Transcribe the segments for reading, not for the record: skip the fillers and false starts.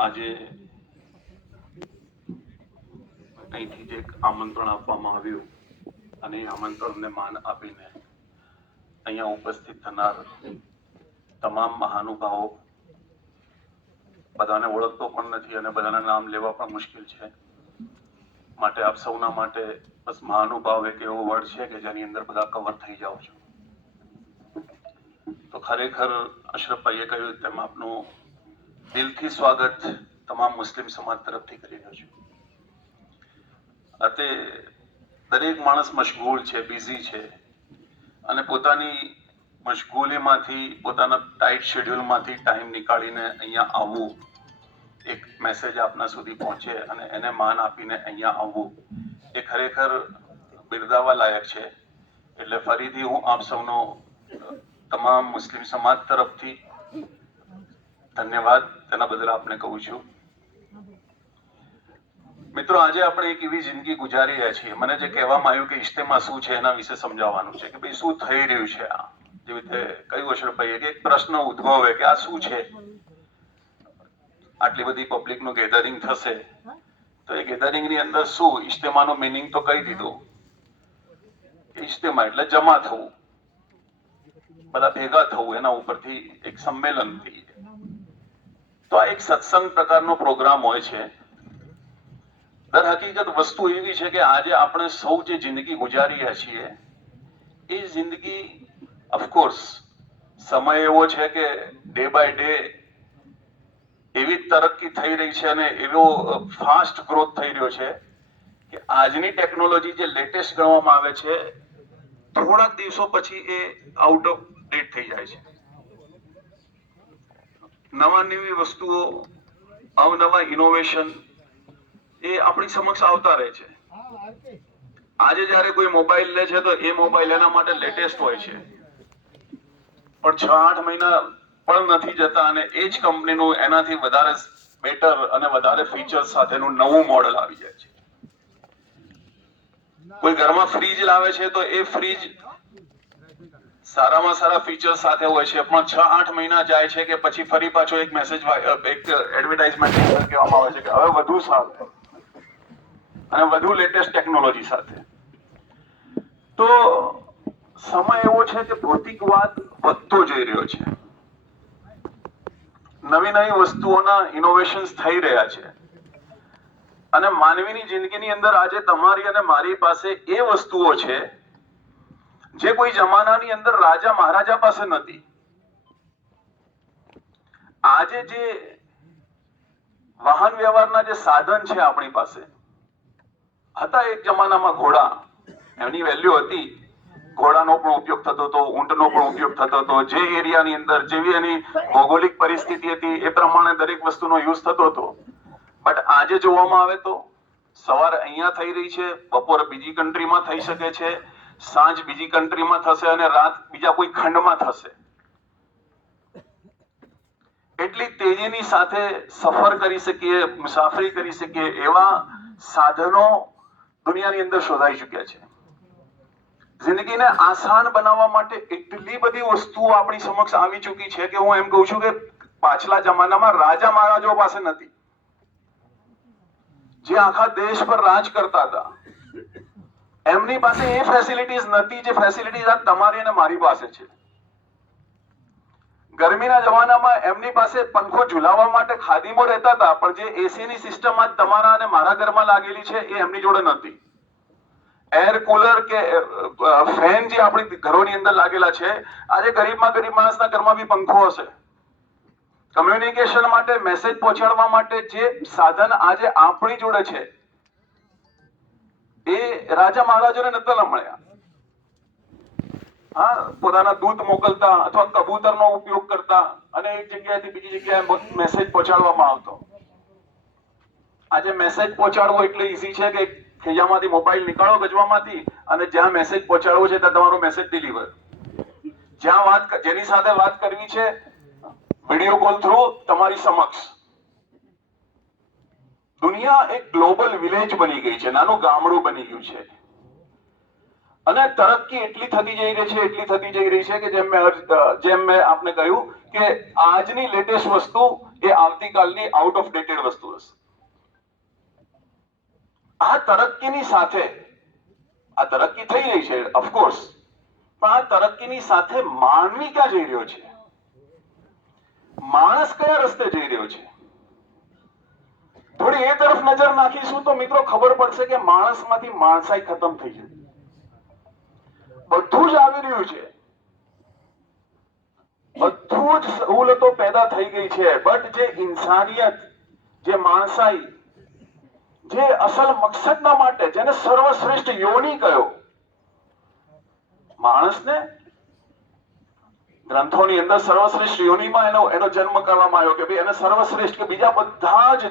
આજે અહીંથી જે એક આમંત્રણ આપવામાં આવ્યું અને એ આમંત્રણને માન આપીને અહીંયા ઉપસ્થિત થનાર તમામ મહાનુભાવો, બધાને ઓળખતો પણ નથી અને બધાના નામ લેવા પણ મુશ્કેલ છે, માટે આપ સૌના માટે બસ મહાનુભાવ એક એવો વર્ડ છે કે જેની અંદર બધા કવર થઈ જાઓ છો. તો ખરેખર અશરફભાઈએ કહ્યું તેમ આપનું દિલથી સ્વાગત તમામ મુસ્લિમ સમાજ તરફથી કરી રહ્યો છું. તે દરેક માણસ મશગુલ છે, બિઝી છે અને પોતાની મશગુલીમાંથી, પોતાના ટાઈટ શેડ્યુલમાંથી ટાઈમ નીકાળીને અહીંયા આવવું, એક મેસેજ આપના સુધી પહોંચે અને એને માન આપીને અહીંયા આવવું, એ ખરેખર બિરદાવવા લાયક છે. એટલે ફરીથી હું આપ સૌનો તમામ મુસ્લિમ સમાજ તરફથી ધન્યવાદ તેના બદલ આપને કહું છું. મિત્રો, આજે આપણે એક એવી જિંદગી ગુજારી રહ્યા છીએ, મને જે કહેવામાં આવ્યું કે ઇજ્તિમા શું છે એના વિશે સમજાવવાનું છે કે ભાઈ શું થઈ રહ્યું છે. આ જેવી રીતે કહ્યું અશરફભાઈએ કે એક પ્રશ્ન ઉદ્ભવે કે આ શું છે. આટલી બધી પબ્લિકનું ગેધરિંગ થશે તો એ ગેધરિંગની અંદર શું, ઇજ્તિમાનો મીનિંગ તો કહી દીધું. ઇજ્તિમા એટલે જમા થવું, બધા ભેગા થવું, એના ઉપરથી એક સંમેલન થઈ. તો આ એક સત્સંગ પ્રકારનો પ્રોગ્રામ હોય છે. દર હકીકત વસ્તુ એવી છે કે આજે આપણે સૌ જે જિંદગી ગુજારી રહ્યા છીએ એ જિંદગી ઓફકોર્સ સમય એવો છે કે ડે બાય ડે એવી તરક્કી થઈ રહી છે અને એવો ફાસ્ટ ગ્રોથ થઈ રહ્યો છે કે આજની ટેકનોલોજી જે લેટેસ્ટ ગણવામાં આવે છે, થોડાક દિવસો પછી એ આઉટ ઓફ ડેટ થઈ જાય છે. નવા નવી વસ્તુઓ, અવનવા ઇનોવેશન એ આપણી સમક્ષ આવતા રહે છે. આજે જયારે કોઈ મોબાઈલ લે છે તો એ મોબાઈલ એના માટે લેટેસ્ટ હોય છે, પણ 6-8 મહિના પણ નથી જતા અને એ જ કંપનીનું એનાથી વધારે બેટર અને વધારે ફીચર્સ સાથેનું નવું મોડેલ આવી જાય છે. કોઈ ઘરમાં ફ્રીજ લાવે છે તો એ ફ્રીજ સારામાં સારા ફીચર સાથે હોય છે, પણ 6-8 મહિના જાય છે કે પછી ફરી પાછો એક મેસેજ, એક એડવર્ટાઇઝમેન્ટ કહેવામાં આવે છે કે હવે વધુ સારું અને વધુ લેટેસ્ટ ટેકનોલોજી સાથે. તો સમય એવો છે કે ભૌતિકવાદ વધતો જઈ રહ્યો છે, નવી નવી વસ્તુઓના ઇનોવેશન્સ થઈ રહ્યા છે અને માનવીની જિંદગીની અંદર આજે તમારી અને મારી પાસે એ વસ્તુઓ છે જે કોઈ જમાનાની અંદર રાજા મહારાજા પાસે નથી. આજે જે વાહન વ્યવહારના જે સાધન છે આપણી પાસે હતા, એક જમાનામાં ઘોડા, એની વેલ્યુ હતી. ઘોડાનો પણ ઉપયોગ થતો હતો, ઊંટનો પણ ઉપયોગ થતો હતો. જે એરિયાની અંદર જેવી એની ભૌગોલિક પરિસ્થિતિ હતી એ પ્રમાણે દરેક વસ્તુનો યુઝ થતો હતો. બટ આજે જોવામાં આવે તો સવાર અહીંયા થઈ રહી છે, બપોર બીજી કન્ટ્રીમાં થઈ શકે છે, સાંજ બીજી કન્ટ્રીમાં થશે અને રાત બીજા કોઈ ખંડમાં થશે. એટલી તેજીની સાથે સફર કરી શકીએ, મુસાફરી કરી શકીએ એવા સાધનો દુનિયાની અંદર શોધાઈ ચૂક્યા છે. જિંદગીને આસાન બનાવવા માટે એટલી બધી વસ્તુઓ આપણી સમક્ષ આવી ચૂકી છે કે હું એમ કહું છું કે પાછલા જમાનામાં રાજા મહારાજાઓ પાસે નથી, જે આખા દેશ પર રાજ કરતા હતા, એમની પાસે એ ફેસિલિટીઝ નથી જે ફેસિલિટીઝ આ તમારી અને મારી પાસે છે. ગરમીના જમાનામાં એમની પાસે પંખો ઝુલાવવા માટે ખાદીમો રહેતા હતા, પણ જે એસી ની સિસ્ટમ આજ તમારા અને મારા ઘરમાં લાગેલી છે એ એમની જોડે નથી. એર કુલર કે ફેન જે આપણી ઘરોની અંદર લાગેલા છે, આજે ગરીબમાં ગરીબ માણસના ઘરમાં બી પંખો હશે. કમ્યુનિકેશન માટે, મેસેજ પહોંચાડવા માટે જે સાધન આજે આપણી જોડે છે એ રાજા મહારાજાને નતા મળ્યા. હા, પોતાના દૂત મોકલતા અથવા કબૂતરનો ઉપયોગ કરતા અને એક જગ્યાએથી બીજી જગ્યાએ મેસેજ પહોંચાડવામાં આવતો. આજે મેસેજ પહોંચાડવો એટલે ઈઝી છે કે ખિજામાંથી મોબાઈલ નીકાળો ગજવામાંથી અને જ્યાં મેસેજ પહોંચાડવો છે ત્યાં તમારો મેસેજ ડિલિવર. જ્યાં જેની સાથે વાત કરવી છે વિડીયો કોલ થ્રુ તમારી સમક્ષ. દુનિયા એક ગ્લોબલ વિલેજ બની ગઈ છે, નાનું ગામડું બની ગયું છે. અને તરક્કી એટલી થતી જઈ રહી છે કે જેમ મેં આપને કહ્યું કે આજની લેટેસ્ટ વસ્તુ એ આવતીકાલની આઉટ ઓફ ડેટેડ વસ્તુ હશે. આ તરક્કીની સાથે આ તરક્કી થઈ રહી છે ઓફકોર્સ, પણ આ તરક્કીની સાથે માનવી ક્યાં જઈ રહ્યો છે, માણસ કયા રસ્તે જઈ રહ્યો છે, થોડી એ તરફ નજર નાખીશું તો મિત્રો ખબર પડશે કે માણસમાંથી માણસાઈ ખતમ થઈ છે. બધું જ આવી રહ્યું છે, બધું જ સહુલતો પેદા થઈ ગઈ છે, બટ જે ઇન્સાનિયત, જે માણસાઈ, જે અસલ મકસદના માટે જેને સર્વશ્રેષ્ઠ યોની કહ્યો, માણસને ગ્રંથોની અંદર સર્વશ્રેષ્ઠ યોનીમાં એનો જન્મ કરવામાં આવ્યો કે ભાઈ એને સર્વશ્રેષ્ઠ, કે બીજા બધા જ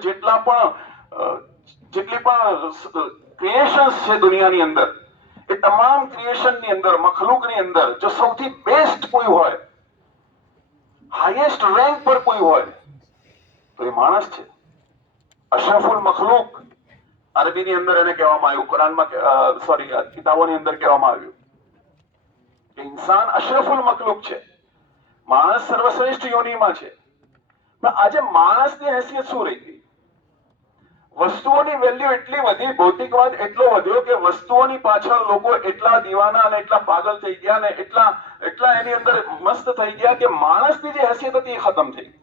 જેટલી પણ ક્રિએશન્સ છે દુનિયાની અંદર, એ તમામ ક્રિએશનની અંદર, મખલૂકની અંદર જો સૌથી બેસ્ટ કોઈ હોય, હાઈએસ્ટ રેન્ક પર કોઈ હોય તો એ માણસ છે. અશરફુલ મખલૂક અરબીની અંદર એને કહેવામાં આવ્યું, કુરાનમાં કિતાબોની અંદર કહેવામાં આવ્યું કે ઇન્સાન અશરફુલ મખલૂક છે, માણસ સર્વશ્રેષ્ઠ યોનીમાં છે. પણ આજે માણસની હેસિયત શું રહી ગઈ? વસ્તુઓની વેલ્યુ એટલી વધી, ભૌતિકવાદ એટલો વધ્યો કે વસ્તુઓની પાછળ લોકો એટલા દીવાના અને એટલા પાગલ થઈ ગયા ને એટલા એની અંદર મસ્ત થઈ ગયા કે માણસની જે હેસિયત હતી એ ખતમ થઈ ગઈ.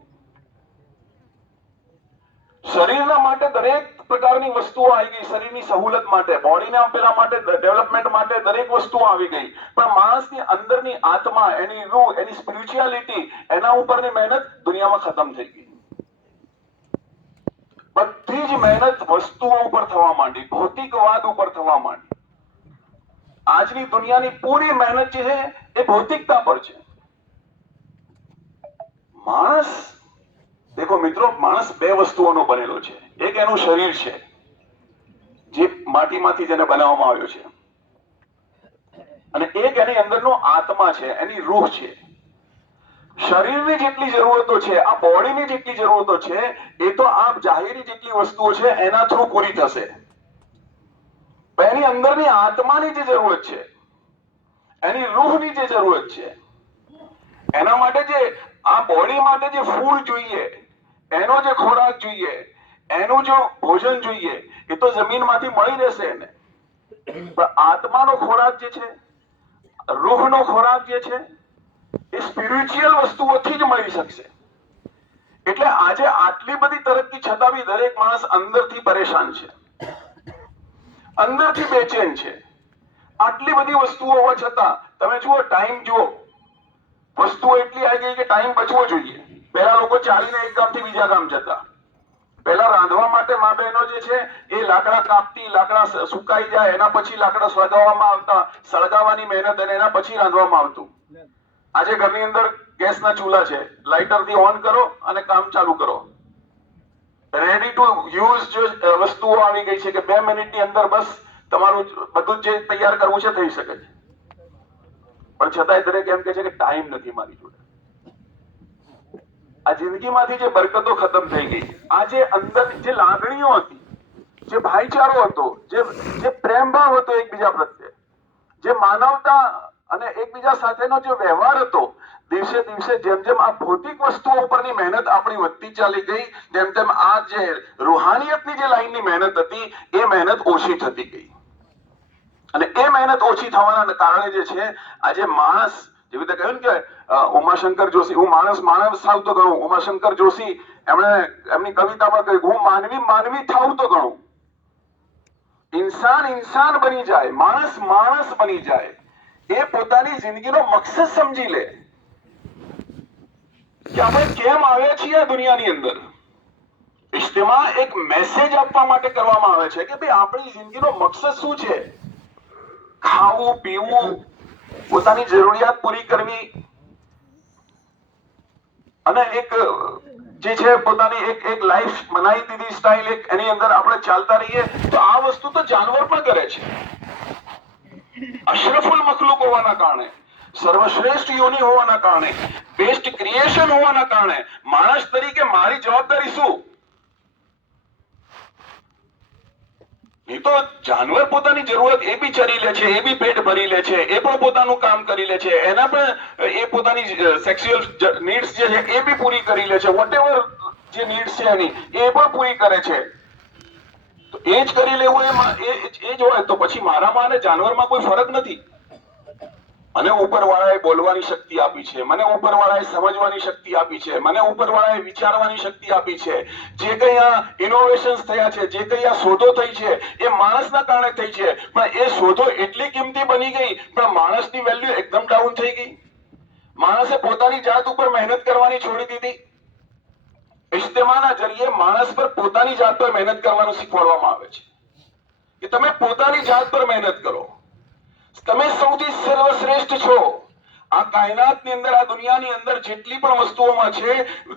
શરીરના માટે દરેક પ્રકારની વસ્તુઓ આવી ગઈ, શરીરની સહુલત માટે, બોડીના પેલા માટે, ડેવલપમેન્ટ માટે દરેક વસ્તુઓ આવી ગઈ, પણ માણસની અંદરની આત્મા, એની રૂહ, એની સ્પિરિચ્યુઆલિટી, એના ઉપરની મહેનત દુનિયામાં ખતમ થઈ ગઈ. બધી જ મહેનત વસ્તુઓ ઉપર થવા માંડી, ભૌતિકવાદ ઉપર થવા માંડી. આજની દુનિયાની પૂરી મહેનત જે છે એ ભૌતિકતા પર છે. માણસ, દેખો મિત્રો, માણસ બે વસ્તુઓનો બનેલો છે. એક એનું શરીર છે, જે માટીમાંથી જેને બનાવવામાં આવ્યો છે, અને એક એની અંદરનો આત્મા છે, એની રૂહ છે. શરીરની જેટલી જરૂરતો છે, આ બોડીની જેટલી જરૂરતો છે, એ તો આ જાહેરી જેટલી વસ્તુઓ છે એના થ્રુ પૂરી થશે. એની અંદરની આત્માની જે જરૂરત છે, એની રૂહની જે જરૂરત છે, એના માટે જે આ બોડી માટે જે ફૂડ જોઈએ, એનો જે ખોરાક જોઈએ, એનું જો ભોજન જોઈએ, એ તો જમીનમાંથી મળી રહેશે એને. પણ આત્માનો ખોરાક જે છે, રૂહનો ખોરાક જે છે, એ સ્પિરિચ્યુઅલ વસ્તુઓથી જ મળી શકશે. એટલે આજે આટલી બધી તરક્કી છતાં બી દરેક માણસ અંદરથી પરેશાન છે, અંદરથી બેચેન છે. આટલી બધી વસ્તુઓ હોવા છતાં તમે જુઓ, ટાઈમ જુઓ, વસ્તુઓ એટલી આવી ગઈ કે ટાઈમ બચવો જોઈએ. પહેલા લોકો ચાલીને એક ગામથી બીજા ગામ જતા. પહેલા રાંધવા માટે મા બહેનો જે છે એ લાકડા કાપતી, લાકડા સુકાઈ જાય એના પછી લાકડા સળગાવવામાં આવતા, સળગાવવાની મહેનત અને એના પછી રાંધવામાં આવતું. આજે ઘરની અંદર ગેસના ચૂલા છે, લાઇટરથી ઓન કરો અને કામ ચાલુ કરો. રેડી ટુ યુઝ જે વસ્તુઓ આવી ગઈ છે કે 2 મિનિટની અંદર બસ તમારું બધું જે તૈયાર કરવું છે થઈ શકે છે. પણ છતાંય દરેક એમ કે છે કે ટાઈમ નથી મારી જોડે. આ જિંદગીમાંથી જે બરકતો ખતમ થઈ ગઈ, આ જે અંદર જે લાગણીઓ હતી, જે ભાઈચારો હતો, જે પ્રેમ ભાવ હતો એકબીજા પ્રત્યે, જે માનવતા અને એકબીજા સાથેનો જે વ્યવહાર હતો, દિવસે દિવસે જેમ જેમ આ ભૌતિક વસ્તુઓ ઉપરની મહેનત આપણી વધતી ચાલી ગઈ, તેમ તેમ આ જે રૂહાનિયતની જે લાઈનની મહેનત હતી એ મહેનત ઓછી થતી ગઈ. અને એ મહેનત ઓછી થવાના કારણે જે છે આજે માણસ, જેવી રીતે કહ્યું કે ઉમાશંકર જોશી, હું માનવ થાવ તો ઘણું. ઉમાશંકર જોશી એમણે એમની કવિતામાં કહ્યું, હું માનવી થાવ તો ઘણું. ઇન્સાન બની જાય, માણસ બની જાય, એ પોતાની જિંદગીનો મકસદ સમજી લે કે આપણે કેમ આવ્યા છીએ આ દુનિયાની અંદર. ઇજ્તિમા એક મેસેજ આપવા માટે કરવામાં આવે છે કે ભાઈ આપણી જિંદગીનો મકસદ શું છે. ખાવું, પીવું, પોતાની જરૂરિયાત પૂરી કરવી, અને એક જે છે પોતાની એક લાઈફ બનાવી દીધી સ્ટાઇલ, એક એની અંદર આપણે ચાલતા રહીએ. તો આ વસ્તુ તો જાનવર પણ કરે છે. અશરફુલ મખલુક હોવાના કારણે, સર્વશ્રેષ્ઠ યોની હોવાના કારણે, બેસ્ટ ક્રિએશન હોવાના કારણે માણસ તરીકે મારી જવાબદારી શું? નહીં તો જાનવર પોતાની જરૂરત એ બી ચરી લે છે, એ બી પેટ ભરી લે છે, એ પણ પોતાનું કામ કરી લે છે, એના પણ એ પોતાની સેક્સ્યુઅલ નીડ્સ જે છે એ બી પૂરી કરી લે છે, વોટેવર જે નીડ્સ છે એની એ પણ પૂરી કરે છે. તો એ જ કરી લેવું એ જ હોય તો પછી મારામાં અને જાનવરમાં કોઈ ફરક નથી. મને ઉપરવાળાએ બોલવાની શક્તિ આપી છે, મને ઉપરવાળાએ સમજવાની શક્તિ આપી છે, મને ઉપરવાળાએ વિચારવાની શક્તિ આપી છે. જે કઈ આ ઇનોવેશન્સ થયા છે, જે કઈ આ શોધો થઈ છે એ માણસના કારણે થઈ છે, પણ એ શોધો એટલી કિંમતી બની ગઈ પણ માણસની વેલ્યુ એકદમ ડાઉન થઈ ગઈ. માણસે પોતાની જાત ઉપર મહેનત કરવાની છોડી દીધી. ઇજ્તિમાના જરીએ માણસ પર પોતાની જાત પર મહેનત કરવાનું શીખવાડવામાં આવે છે કે તમે પોતાની જાત પર મહેનત કરો. તમે સૌથી સર્વશ્રેષ્ઠ છો. આ કાયનાતની અંદર, આ દુનિયાની અંદર જેટલી પણ વસ્તુઓમાં છે,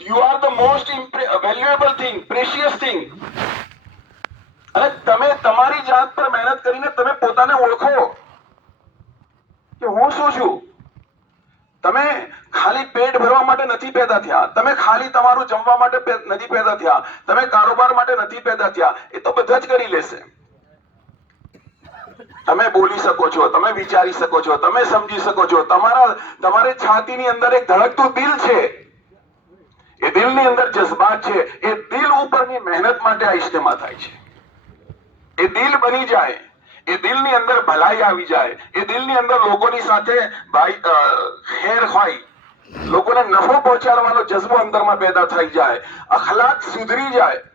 you are the most valuable thing, precious thing. અને તમે તમારી જાત પર મહેનત કરીને તમે પોતાને ઓળખો કે હું શું છું. તમે ખાલી પેટ ભરવા માટે નથી પેદા થયા, તમે ખાલી તમારું જમવા માટે નથી પેદા થયા, તમે કારોબાર માટે નથી પેદા થયા. એ તો બધા જ કરી લેશે. તમે બોલી શકો છો, તમે વિચારી શકો છો, તમે સમજી શકો છો. તમારી છાતીની અંદર એક ધડકતું દિલ છે, એ દિલની અંદર જજ્બાત છે. એ દિલ ઉપરની મહેનત માટે આ ઇજ્તિમા થાય છે. એ દિલ બની જાય, એ દિલની અંદર ભલાઈ આવી જાય, એ દિલની અંદર લોકોની સાથે ખેર હોય, લોકોને નફો પહોંચાડવાનો જજ્બો અંદરમાં પેદા થઈ જાય, અખલાક સુધરી જાય.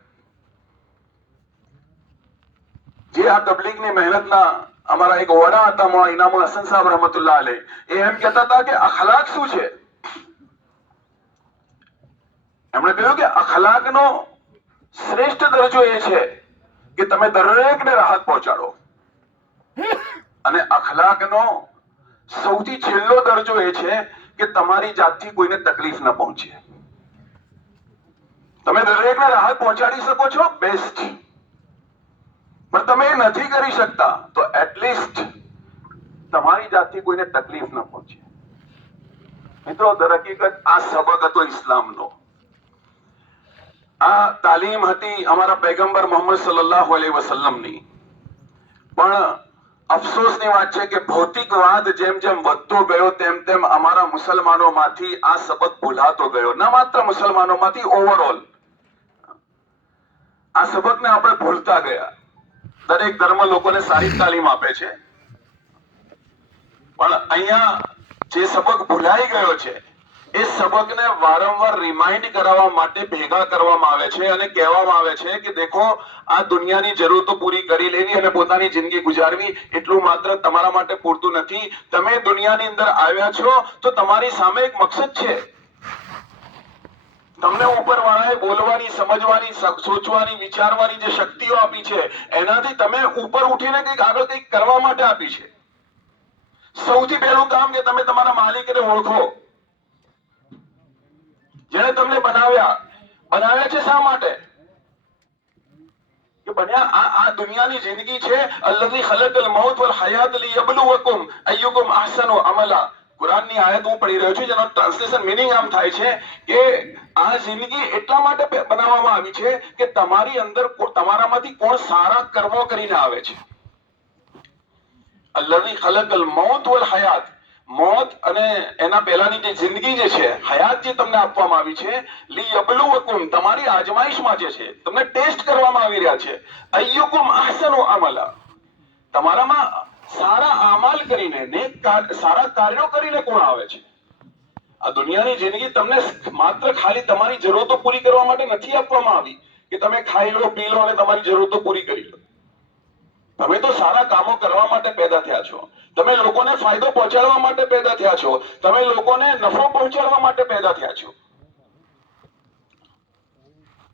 જે આ તબલીગની મહેનતના અમારા એક વડા હતા મોલા ઇનામુલ હસન સાહેબ રહમતુલ્લાહ અલૈહ, એ એમ કહેતા હતા કે અખલાક શું છે. એમણે કહ્યું કે અખલાકનો શ્રેષ્ઠ દરજ્જો એ છે કે તમે દરેકને રાહત પહોંચાડો, અને અખલાકનો સૌથી છેલ્લો દરજ્જો એ છે કે તમારી જાતથી કોઈને તકલીફ ન પહોંચે. તમે દરેકને રાહત પહોંચાડી શકો છો, બેસ્ટ. પણ તમે એ નથી કરી શકતા તો એટલીસ્ટ તમારી જાતથી કોઈને તકલીફ ન પહોંચે. મિત્રો, દર હકીકત આ સબક હતો ઇસ્લામનો. આ તાલીમ હતી અમારા પૈગંબર મોહમ્મદ સલ્લલ્લાહુ અલૈહિ વસલ્લમની. પણ અફસોસની વાત છે કે ભૌતિકવાદ જેમ જેમ વધતો ગયો તેમ તેમ અમારા મુસલમાનોમાંથી આ સબક ભૂલાતો ગયો. ન માત્ર મુસલમાનોમાંથી, ઓવરઓલ આ સબકને આપણે ભૂલતા ગયા. દરેક ધર્મ લોકોને સારી તાલીમ આપે છે, પણ અહીંયા જે સબક ભૂલાઈ ગયો છે એ સબકને વારંવાર રિમાઇન્ડ કરાવવા માટે ભેગા કરવામાં આવે છે અને કહેવામાં આવે છે કે દેખો, આ દુનિયાની જરૂરતો પૂરી કરી લેવી અને પોતાની જિંદગી ગુજારવી એટલું માત્ર તમારા માટે પૂરતું નથી. તમે દુનિયાની અંદર આવ્યા છો તો તમારી સામે એક મકસદ છે. તમને ઉપરવાળાએ બોલવાની, સમજવાની, સોચવાની, વિચારવાની જે શક્તિઓ આપી છે એનાથી તમે ઉપર ઉઠીને કંઈક આગળ કંઈક કરવા માટે આપી છે. સૌથી પહેલું કામ કે તમે તમારા માલિકને ઓળખો, જેને તમને બનાવ્યા છે. શા માટે કે બન્યા? આ દુનિયાની જિંદગી છે. અલ્લઝી ખલકલ મૌત વલ હયાત લિયબલુવકુમ અય્યુકુમ અહસનુ અમલા. કુરાનની આયત હું પઢી રહ્યો છું, જેનો ટ્રાન્સલેશન મીનિંગ આમ થાય છે કે આ જિંદગી એટલા માટે બનાવવામાં આવી છે કે તમારી અંદર, તમારામાંથી કોણ સારા કર્મો કરીને આવે છે. અલ્લઝી ખલકલ મૌત વલ હયાત, મોત અને એના પહેલાની જે જિંદગી જે છે, હયાત જે તમને આપવામાં આવી છે, લિયબલુવકુમ, તમારી આજમાઈશમાં જે છે, તમને ટેસ્ટ કરવામાં આવી રહ્યા છે. અય્યુકુમ અહસનુ અમલા, તમારામાં સારા આમાલ કરીને, સારા કાર્યો કરીને કોણ આવે છે. આ દુનિયાની જિંદગી તમને માત્ર ખાલી તમારી જરૂરતો પૂરી કરવા માટે નથી આપવામાં આવી કે તમે ખાઈ લો, પી લો અને તમારી જરૂરતો પૂરી કરી લો. તમે તો સારા કામો કરવા માટે પેદા થયા છો. તમે લોકોને ફાયદો પહોંચાડવા માટે પેદા થયા છો. તમે લોકોને નફો પહોંચાડવા માટે પેદા થયા છો.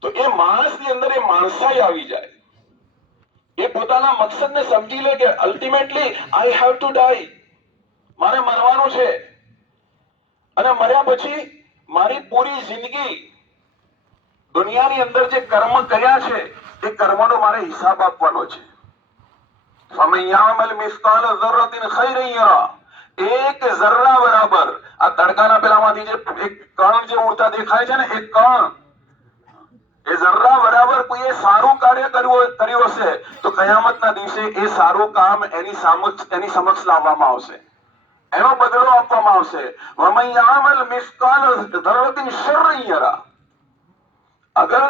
તો એ માણસની અંદર એ માણસાઈ આવી જાય, એ પોતાના મકસદને સમજી લે કે અલ્ટિમેટલી આઈ હેવ ટુ ડાઈ, મારે મરવાનું છે, અને મર્યા પછી મારી પૂરી જિંદગી દુનિયાની અંદર જે કર્મ કર્યા છે એ કર્મનો મારે હિસાબ આપવાનો છે. ફમન યઅમલ મિસ્કાલ ઝર્રતિન ખૈરન યરા, એક ઝર્રા બરાબર, આ તડકાના પેલામાંથી જે એક કણ જે ઉડતા દેખાય છે ને, એક કણ, એ ઝર્રા બરાબર કોઈએ સારું કાર્ય કર્યું હશે તો કયામતના દિવસે એ સારું કામ એની સમક્ષ લાવવામાં આવશે, એનો બદલો આપવામાં આવશે. વમન યઅમલ મિસ્કાલ ધરરતિન શર્રન યરા. અગર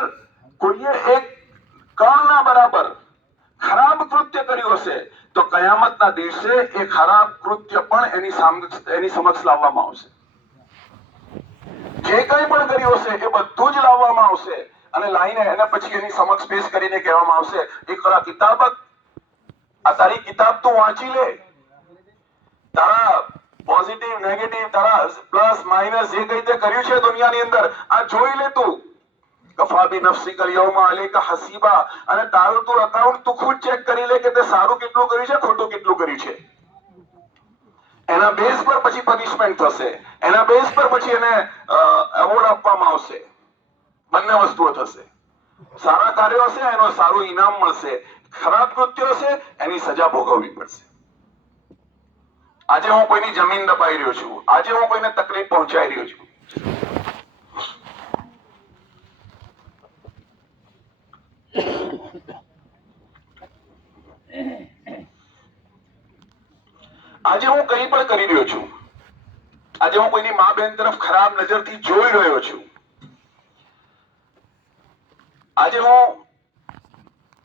કોઈએ એક કણના બરાબર ખરાબ કૃત્ય કર્યું હશે તો કયામતના દિવસે એ ખરાબ કૃત્ય પણ એની સમક્ષ લાવવામાં આવશે. જે કંઈ પણ કર્યું હશે એ બધું જ લાવવામાં આવશે અને લાઈને એને પછી એની સમક્ષ પેશ કરીને કહેવામાં આવશે, ઇકરા કિતાબક, આ તારી કિતાબ તું વાંચી લે, તારા પોઝિટિવ નેગેટિવ તારા પ્લસ માઇનસ જે કંઈ તે કર્યું છે દુનિયાની અંદર આ જોઈ લે તું. કફા બી નફસિકા યૌમા અલૈકા હસીબા. અને તારું તું અકાઉન્ટ તું ખુદ ચેક કરી લે કે તે સારું કેટલું કર્યું છે, ખોટું કેટલું કર્યું છે. એના બેઝ પર પછી પનિશમેન્ટ થશે, એના બેઝ પર પછી એને એવોર્ડ આપવામાં આવશે. બંને વસ્તુઓ થશે. સારા કાર્યો હશે એનો સારું ઇનામ મળશે, ખરાબ કૃત્યો હશે એની સજા ભોગવવી પડશે. આજે હું કોઈની જમીન દબાઈ રહ્યો છું, આજે હું કોઈને તકલીફ પહોંચાઈ રહ્યો છું, આજે હું કંઈ પણ કરી રહ્યો છું, આજે હું કોઈની મા બહેન તરફ ખરાબ નજરથી જોઈ રહ્યો છું, આજે હું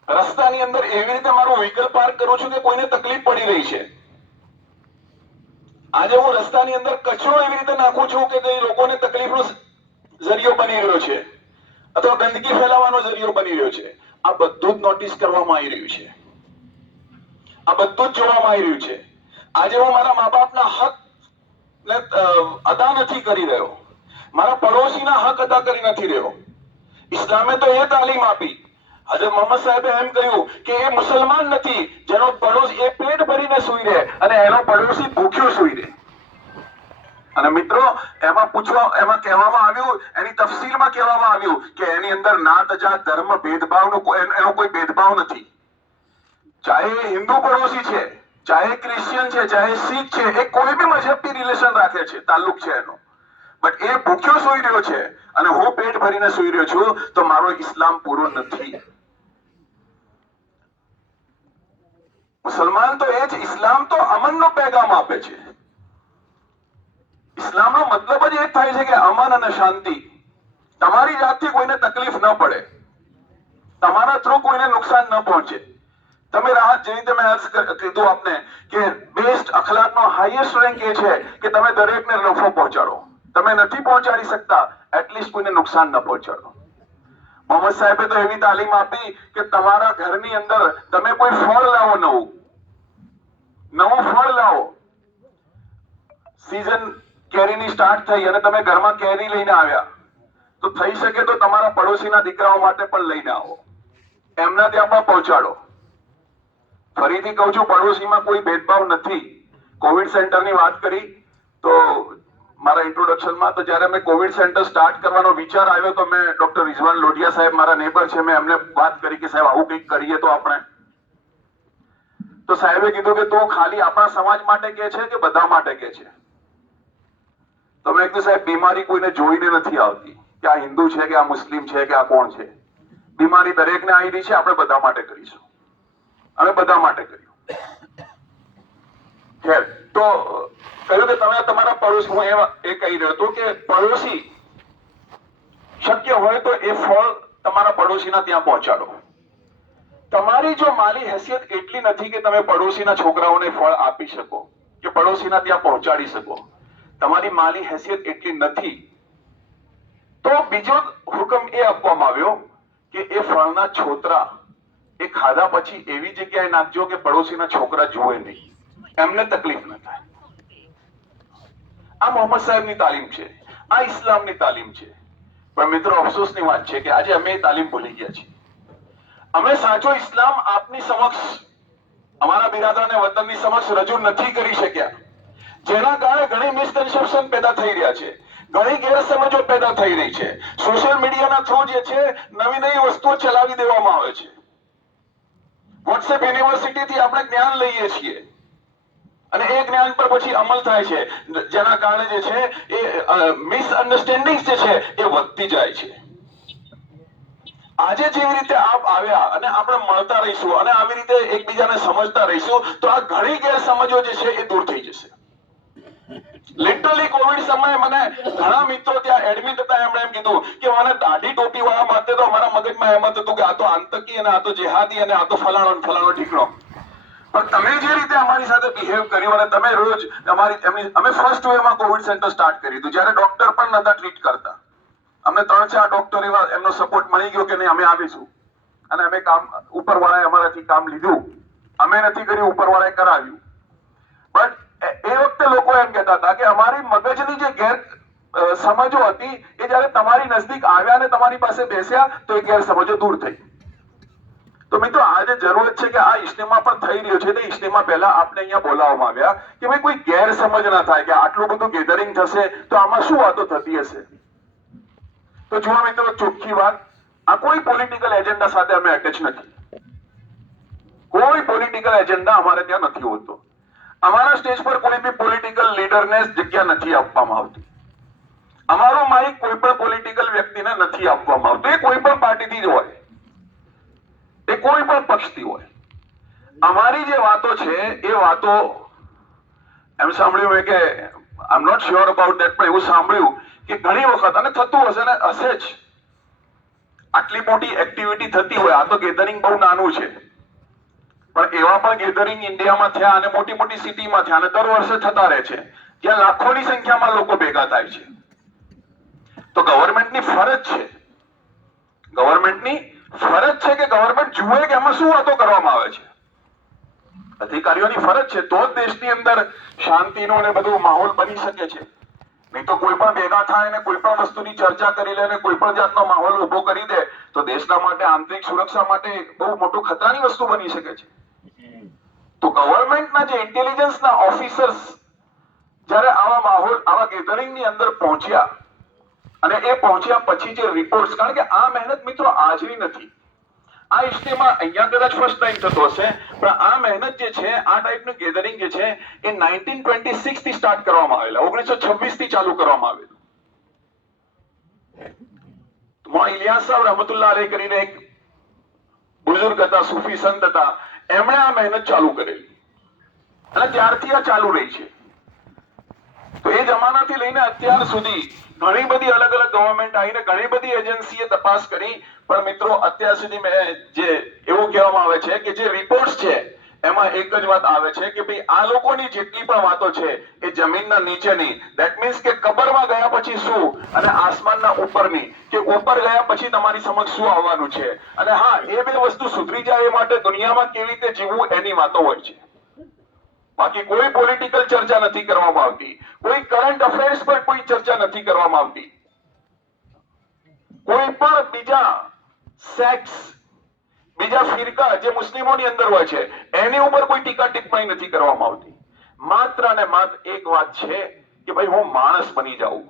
રસ્તાની અંદર એવી રીતે મારું વ્હીકલ પાર્ક કરું છું કે કોઈને તકલીફ પડી રહી છે, આજે હું રસ્તાની અંદર કચરો એવી રીતે નાખું છું કે તે લોકોને તકલીફનો જરિયો બની રહ્યો છે અથવા ગંદકી ફેલાવવાનો જરિયો બની રહ્યો છે. આ બધું જ નોટિસ કરવામાં આવી રહ્યું છે, આ બધું જ જોવામાં આવી રહ્યું છે. આજે હું મારા મા બાપના હક અદા નથી કરી રહ્યો, મારા પડોશીના હક અદા કરી નથી રહ્યો. ઇસ્લામે તો એ તાલીમ આપી, હજરત મોહમ્મદ સાહેબે એમ કહ્યું કે એ મુસલમાન નથી જેનો પડોશી એ પેટ ભરીને સૂઈ રહે અને એનો પડોશી ભૂખ્યો સૂઈ રહે. અને મિત્રો એમાં કહેવામાં આવ્યું, એની તફસીલમાં કહેવામાં આવ્યું કે એની અંદર નાત જાત ધર્મ ભેદભાવનો એનો કોઈ ભેદભાવ નથી. ચાહે હિન્દુ પડોશી છે, ચાહે ક્રિશ્ચિયન છે, ચાહે શીખ છે, એ કોઈ બી મજહબથી રિલેશન રાખે છે, તાલ્લુક છે એનો, બટ એ ભૂખ્યો સૂઈ રહ્યો છે અને હું પેટ ભરીને સૂઈ રહ્યો છું તો મારો ઇસ્લામ પૂરો નથી. મુસલમાન તો એ જ, ઇસ્લામ તો અમનનો પેગામ આપે છે. ઇસ્લામનો મતલબ જ એ થાય છે કે અમન અને શાંતિ, તમારી જાતથી કોઈને તકલીફ ન પડે, તમારા થ્રુ કોઈને નુકસાન ન પહોંચે. તમે રાહત, જેવી રીતે મેં અર્થ કીધું આપને કે બેસ્ટ અખલાકનો હાઈએસ્ટ રેન્ક એ છે કે તમે દરેકને નફો પહોંચાડો. તમે નથી પહોંચાડી શકતા, એટલીસ્ટ કોઈને નુકસાન ન પહોંચાડો. મોહમ્મદ સાહેબે તો એવી તાલીમ આપી કે તમારા ઘરની અંદર તમે કોઈ ફળ લાવો, નવું ફળ લાવો. સીઝન કેરીની સ્ટાર્ટ થઈ અને તમે ઘરમાં કેરી લઈને આવ્યા તો થઈ શકે તો તમારા પડોશીના દીકરાઓ માટે પણ લઈને આવો, એમના ત્યાં પણ પહોંચાડો. ફરીથી કહું છું, પડોશીમાં કોઈ ભેદભાવ નથી. કોવિડ સેન્ટરની વાત કરી તો મારા ઇન્ટ્રોડક્શનમાં, તો જ્યારે મેં કોવિડ સેન્ટર સ્ટાર્ટ કરવાનો વિચાર આવ્યો તો મેં ડોક્ટર રિઝવાન લોઢિયા સાહેબ મારા નેબર છે, મેં એમને વાત કરી કે સાહેબ આવું કંઈક કરીએ તો આપણે. તો સાહેબે કીધું કે તું ખાલી આપણા સમાજ માટે કહે છે કે બધા માટે કહે છે? તો મેં કીધું સાહેબ બીમારી કોઈને જોઈને નથી આવતી કે આ હિન્દુ છે કે આ મુસ્લિમ છે કે આ કોણ છે. બીમારી દરેકને આવી રહી છે, આપણે બધા માટે કરીશું. અમે બધા માટે કર્યું. ખેર, તો કહ્યું કે તમે તમારા પડોશ, હું એ કહી રહ્યો હતો કે પડોશી શક્ય હોય તો એ ફળ તમારા પડોશીના ત્યાં પહોંચાડો. તમારી જો માલી હેસિયત એટલી નથી કે તમે પડોશીના છોકરાઓને ફળ આપી શકો કે પડોશીના ત્યાં પહોંચાડી શકો, તમારી માલી હેસિયત એટલી નથી, તો બીજો હુકમ એ આપવામાં આવ્યો કે એ ફળના છોતરા એ ખાધા પછી એવી જગ્યાએ નાખજો કે પડોશીના છોકરા જુએ નહીં, એમને તકલીફ ન થાય. આ મોહમ્મદ સાહેબની તાલીમ છે, આ ઇસ્લામની તાલીમ છે. પણ મિત્રો અફસોસની વાત છે કે આજે અમે એ તાલીમ ભૂલી ગયા છીએ. અમે સાચો ઇસ્લામ આપની સમક્ષ, અમારા બિરાદરાને વતનની સમક્ષ રજૂ નથી કરી શક્યા, જેના કારણે ઘણી મિસકન્સેપ્શન પેદા થઈ રહ્યા છે, ઘણી ગેરસમજો પેદા થઈ રહી છે. સોશિયલ મીડિયાના થ્રુ જે છે નવી નવી વસ્તુઓ ચલાવી દેવામાં આવે છે. વોટ્સએપ યુનિવર્સિટીથી આપણે જ્ઞાન લઈએ છીએ અને એ જ્ઞાન પર પછી અમલ થાય છે, જેના કારણે જે છે એ મિસઅન્ડરસ્ટેન્ડિંગ જે છે એ વધતી જાય છે. આજે જેવી રીતે આપ આવ્યા અને આપણે મળતા રહીશું અને આવી રીતે એકબીજાને સમજતા રહીશું તો આ ઘણી ગેરસમજો જે છે એ દૂર થઈ જશે. લિટરલી કોવિડ સમયે મને ઘણા મિત્રો ત્યાં એડમિટ હતા, એમણે એમ કીધું કે મને દાઢી ટોપી વાળા માટે તો અમારા મગજમાં એમ હતું કે આ તો આતંકી અને આ તો જેહાદી અને આ તો ફલાણો ફલાણો ઠીકણો. પણ તમે જે રીતે અમારી સાથે બિહેવ કર્યું અને તમે રોજ અમે ફર્સ્ટ વેવમાં કોવિડ સેન્ટર સ્ટાર્ટ કર્યું હતું જ્યારે ડોક્ટર પણ નતા ટ્રીટ કરતા. અમને 3-4 ડોક્ટર એવા એમનો સપોર્ટ મળી ગયો કે નહીં અમે આવીશું અને અમે કામ ઉપરવાળાએ અમારાથી કામ લીધું. અમે નથી કર્યું, ઉપરવાળાએ કરાવ્યું. બટ એ વખતે લોકો એમ કહેતા હતા કે અમારી મગજની જે ગેર સમજો હતી એ જ્યારે તમારી નજદીક આવ્યા અને તમારી પાસે બેસ્યા તો એ ગેરસમજો દૂર થઈ. તો મિત્રો આજે જરૂરત છે કે આ ઇજ્તિમા પણ થઈ રહ્યો છે તો ઇજ્તિમા પહેલા આપણે અહીંયા બોલાવવામાં આવ્યા કે ભાઈ કોઈ ગેરસમજ ના થાય કે આટલું બધું ગેધરિંગ થશે તો આમાં શું વાતો થતી હશે. તો જુઓ મિત્રો, ચોખ્ખી વાત, આ કોઈ પોલિટિકલ એજન્ડા સાથે અમે અટેચ નથી. કોઈ પોલિટિકલ એજન્ડા અમારે ત્યાં નથી હોતો. અમારા સ્ટેજ પર કોઈ બી પોલિટિકલ લીડરને જગ્યા નથી આપવામાં આવતી. અમારો માઇક કોઈ પણ પોલિટિકલ વ્યક્તિને નથી આપવામાં આવતો. એ કોઈ પણ પાર્ટીથી જ હોય, એ કોઈ પણ પક્ષથી હોય. અમારી જે વાતો છે એ વાતો એમ સાંભળ્યું કે I am not sure about that, પણ એવું સાંભળ્યું કે ઘણી વખત અને થતું હશે ને હશે જ, આટલી મોટી એક્ટિવિટી થતી હોય, આ તો ગેધરિંગ બહુ નાનું છે પણ એવા પણ ગેધરિંગ ઇન્ડિયામાં થયા અને મોટી મોટી સિટીમાં થયા અને દર વર્ષે થતા રહે છે જ્યાં લાખોની સંખ્યામાં લોકો ભેગા થાય છે. તો ગવર્મેન્ટની ફરજ છે, ગવર્મેન્ટની ફરજ છે કે ગવર્મેન્ટ જુએ કે એમાં શું વાતો કરવામાં આવે છે. અધિકારીઓની ફરજ છે તો જ દેશની અંદર શાંતિનો અને બધું માહોલ બની શકે છે. નહીં તો કોઈ પણ ભેગા થાય અને કોઈ પણ વસ્તુની ચર્ચા કરી લે અને કોઈ પણ જાતનો માહોલ ઉભો કરી દે તો દેશના માટે આંતરિક સુરક્ષા માટે બહુ મોટું ખતરાની વસ્તુ બની શકે છે. તો ગવર્મેન્ટના જે ઇન્ટેલિજન્સના ઓફિસર્સ જ્યારે આવા માહોલ આવા ગેધરિંગની અંદર પહોંચ્યા અને એ પહોંચ્યા પછી જે રિપોર્ટ્સ, કારણ કે આ મહેનત મિત્રો આજની નથી. આ ઇજ્તિમા અહીંયા કદાચ ફર્સ્ટ ટાઈમ થતો હશે પણ આ મહેનત જે છે, આ ટાઈપનું ગેધરિંગ જે છે એ 1926 થી સ્ટાર્ટ કરવામાં આવેલા, 1926 થી ચાલુ કરવામાં આવેલું. મોલા ઇલિયાસ સાહેબ રહમતુલ્લાહ અલૈહ કરીને એક બુઝુર્ગ હતા, સૂફી સંત હતા, એમણે આ મહેનત ચાલુ કરેલી અને ત્યારથી આ ચાલુ રહી છે. તો એ જમાનાથી લઈને અત્યાર સુધી ઘણી બધી અલગ અલગ ગવર્મેન્ટ આવીને ઘણી બધી એજન્સીએ તપાસ કરી પણ મિત્રો અત્યાર સુધી જે એવું કહેવામાં આવે છે કે જે રિપોર્ટ્સ છે એમાં એક જ વાત આવે છે કે ભાઈ આ લોકોની જેટલી પણ વાતો છે એ જમીનના નીચેની, ધેટ મીન્સ કે કબરમાં ગયા પછી શું અને આસમાનના ઉપરની, કે ઉપર ગયા પછી તમારી સમક્ષ શું આવવાનું છે અને હા એ બે વસ્તુ સુધરી જાય એ માટે દુનિયામાં કેવી રીતે જીવવું એની વાતો હોય છે. બાકી કોઈ પોલિટિકલ ચર્ચા નથી કરવામાં આવતી, કોઈ કરંટ અફેર્સ પર કોઈ ચર્ચા નથી કરવામાં આવતી, કોઈ પણ બીજા સેક્સ, બીજા ફિરકા જે મુસ્લિમોની અંદર હોય છે એની ઉપર કોઈ ટીકા ટિપ્પણી નથી કરવામાં આવતી. માત્ર અને માત્ર એક વાત છે કે ભાઈ હું માણસ બની જાઉં.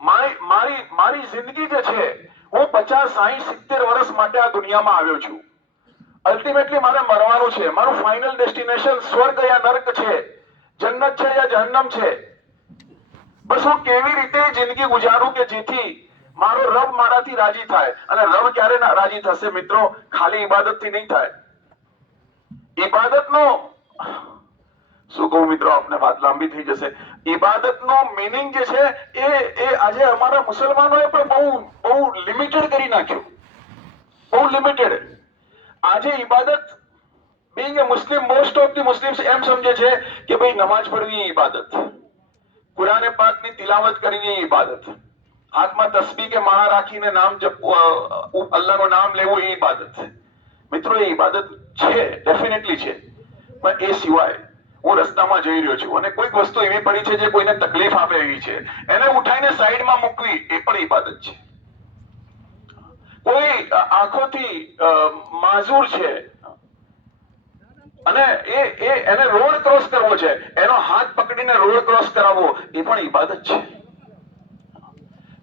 મારી જિંદગી જે છે, હું 50, 60, 70 વર્ષ માટે આ દુનિયામાં આવ્યો છું. અલ્ટિમેટલી મારે મરવાનું છે. મારું ફાઇનલ ડેસ્ટિનેશન સ્વર્ગ યા નર્ક છે, જન્નત છે યા જહન્નમ છે. બસ હું કેવી રીતે જિંદગી ગુજારું કે જેથી મારો રબ મારાથી રાજી થાય. અને રબ ક્યારે રાજી થશે મિત્રો? ખાલી ઇબાદતથી નહીં થાય. ઇબાદતનો શું કહું મિત્રો, આપને વાત લાંબી થઈ જશે. ઇબાદતનો મીનિંગ જે છે એ આજે અમારા મુસલમાનોએ પણ બહુ લિમિટેડ કરી નાખ્યું, બહુ લિમિટેડ. આજે ઇબાદત being a Muslim, most of the Muslims એમ સમજે છે કે ભાઈ નમાઝ પઢવી ઇબાદત, કુરાન પાકની તિલાવત કરવી ઇબાદત, હાથમાં તસ્બીહ કે માળા રાખીને નામ અલ્લાહનું નામ લેવું એ ઇબાદત. મિત્રો એ ઇબાદત છે, ડેફિનેટલી છે, પણ એ સિવાય હું રસ્તામાં જઈ રહ્યો છું અને કોઈક વસ્તુ એવી પડી છે જે કોઈને તકલીફ આપે એવી છે, એને ઉઠાઈને સાઈડમાં મૂકવી એ પણ ઇબાદત છે. કોઈ આંખોથી માજૂર છે અને એને રોડ ક્રોસ કરવો છે, એનો હાથ પકડીને રોડ ક્રોસ કરાવવો એ પણ ઇબાદત છે.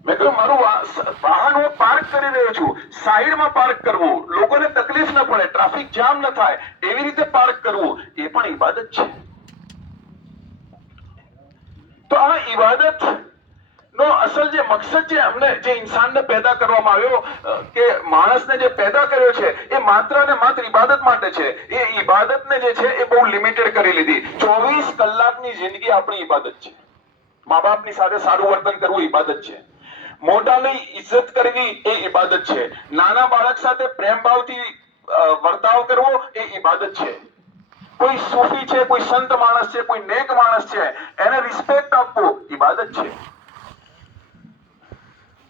મેં કહ્યું મારું વાહન હું પાર્ક કરી રહ્યો છું, સાઈડમાં પાર્ક કરવું, લોકોને તકલીફ ન પડે, ટ્રાફિક જામ ન થાય એવી રીતે પાર્ક કરવું એ પણ ઇબાદત છે. તો આ ઇબાદત નો અસલ જે મકસદ છે, અમને જે ઇન્સાનને પેદા કરવામાં આવ્યો, કે માણસને જે પેદા કર્યો છે, એ માત્ર ને માત્ર ઇબાદત માટે છે. એ ઇબાદતને જે છે એ બહુ લિમિટેડ કરી લીધી. 24 કલાકની જિંદગી આપણી ઇબાદત છે. મા બાપની સાથે સારું વર્તન કરવું ઇબાદત છે. મોટાની ઇજ્જત કરવી એ ઇબાદત છે. નાના બાળક સાથે પ્રેમ ભાવથી વર્તાવ કરવો એ ઇબાદત છે. કોઈ સૂફી છે, કોઈ સંત માણસ છે, કોઈ નેક માણસ છે, એને રિસ્પેક્ટ આપવો ઇબાદત છે.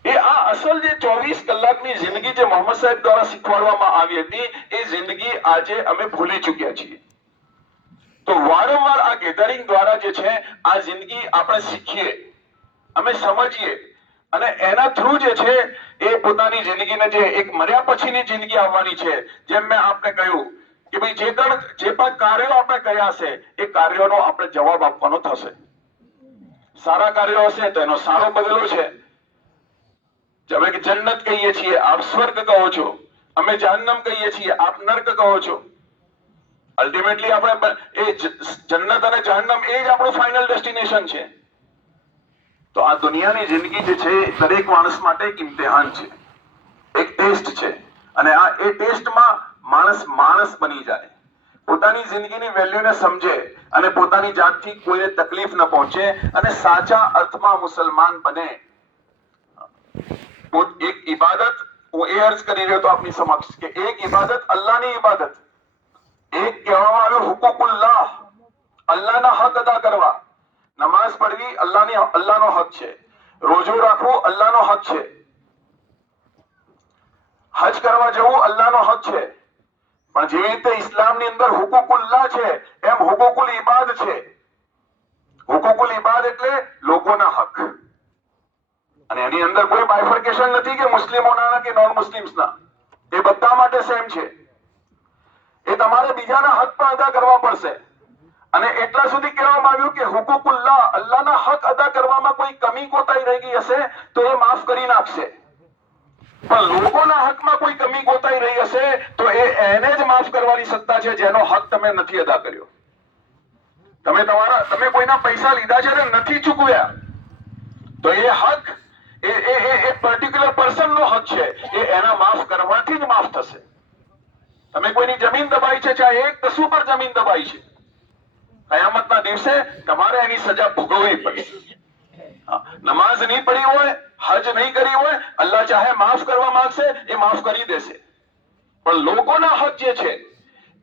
એ આ અસલ જે 24 કલાકની જિંદગી જે મોહમ્મદ સાહેબ દ્વારા શીખવાડવામાં આવી હતી, એ જિંદગી આજે અમે ભૂલી ચૂક્યા છીએ. તો વારંવાર આ ગેધરિંગ દ્વારા જે છે આ જિંદગી આપણે શીખીએ, અમે સમજીએ, અને એના થ્રુ જે છે એ પોતાની જિંદગીને જે એક મર્યા પછીની જિંદગી આવવાની છે, જેમ મેં આપને કહ્યું કે ભાઈ જે પણ કાર્યો આપણે કર્યા છે એ કાર્યોનો આપણે જવાબ આપવાનો થશે. સારા કાર્યો હશે તો એનો સારો બદલો છે. અમે જન્નત કહીએ છીએ, આપ સ્વર્ગ કહો છો. અમે જહન્નમ કહીએ છીએ, આપ નર્ક કહો છો. અલ્ટિમેટલી આપણે એ જન્નત અને જહન્નમ એ જ આપણું ફાઇનલ ડેસ્ટિનેશન છે. તો આ દુનિયાની જિંદગી જે છે દરેક માણસ માટે એક ઇમ્તિહાન છે, એક ટેસ્ટ છે. અને આ એ ટેસ્ટમાં માણસ બની જાય, પોતાની જિંદગીની વેલ્યુને સમજે અને પોતાની જાતથી કોઈને તકલીફ ન પહોંચે અને સાચા અર્થમાં મુસલમાન બને. એક ઇબાદત, હું એ અર્જ કરી રહ્યો તો આપની સમક્ષ કે એક ઇબાદત અલ્લાહની ઇબાદત, એક કહેવામાં આવ્યું હુકુકુલ્લાહ, અલ્લાહના હક અદા કરવા. નમાઝ પઢવી અલ્લાહનો હક છે, રોજો રાખવું અલ્લાહનો હક છે, હજ કરવા જવું અલ્લાહનો હક છે. પણ જેવી રીતે ઇસ્લામની અંદર હુકુકુલ્લાહ છે, એમ હુકુકુલ ઇબાદ છે. હુકુકુલ ઇબાદ એટલે લોકોના હક, અને એની અંદર કોઈ બાયફર્કેશન નથી કે મુસ્લિમોના કે નોન મુસ્લિમ્સના. એ બધા માટે સેમ છે. એ તમારે બીજાના હક પણ અદા કરવા પડશે. અને એટલા સુધી કહેવામાં આવ્યું કે હુકુકુલ્લાહ, અલ્લાહના હક અદા કરવામાં કોઈ કમી કોતાહી રહી ગઈ હશે તો એ માફ કરી નાખશે. પણ લોકોના હકમાં કોઈ કમી કોતાહી રહી હશે તો એને જ માફ કરવાની સત્તા છે જેનો હક તમે નથી અદા કર્યો. તમે કોઈના પૈસા લીધા છે ને નથી ચૂકવ્યા, તો એ હક એ પર્ટિક્યુલર પર્સનનો હક છે, એ એના માફ કરવાથી જ માફ થશે. તમે કોઈની જમીન દબાઈ છે, ચાહે એક તસુ પર જમીન દબાઈ છે, કયામતના દિવસે તમારે એની સજા ભોગવવી પડશે. નમાઝ નહીં પડી હોય, હજ નહીં કરી હોય, અલ્લાહ ચાહે માફ કરવા માંગશે, એ માફ કરી દેશે. પણ લોકોના હક જે છે